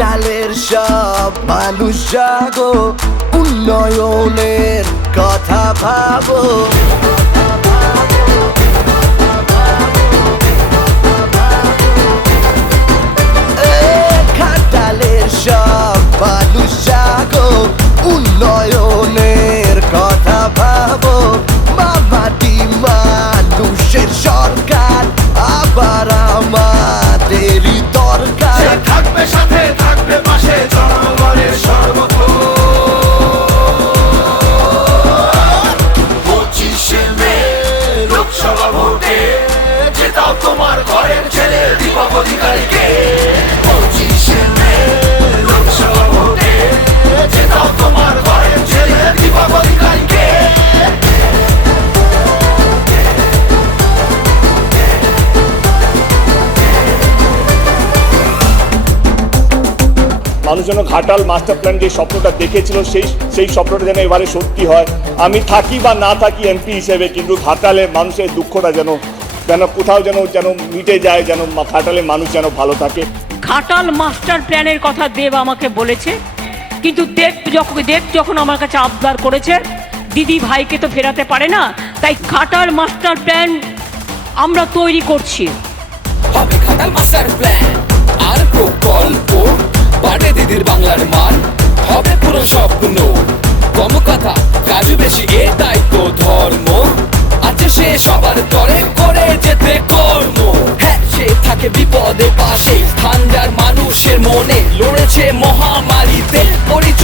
ঘাটালের সব মানুষ জাগো উন্নয়নের কথা ভাবো। মানুষ যেন ঘাটাল মাস্টার প্ল্যান যে স্বপ্নটা দেখেছিল সেই সেই স্বপ্নটা যেন এবারে সত্যি হয়। আমি থাকি বা না থাকি এমপি হিসেবে কিন্তু ঘাটালের মানুষের দুঃখটা যেন যেন কোথাও যেন যেন মিটে যায় যেন ঘাটালের মানুষ যেন ভালো থাকে। ঘাটাল মাস্টার প্ল্যানের কথা দেব আমাকে বলেছে কিন্তু দেব যখন দেব যখন আমার কাছে আবদার করেছে দিদি ভাইকে তো ফেরাতে পারে না তাই ঘাটাল মাস্টার প্ল্যান আমরা তৈরি করছি। হবে খাটাল মাস্টার প্ল্যান আর প্রকল্প থাকে বিপদে পাশে। স্থান যার মানুষের মনে লড়েছে মহামারীতে। পরিচয়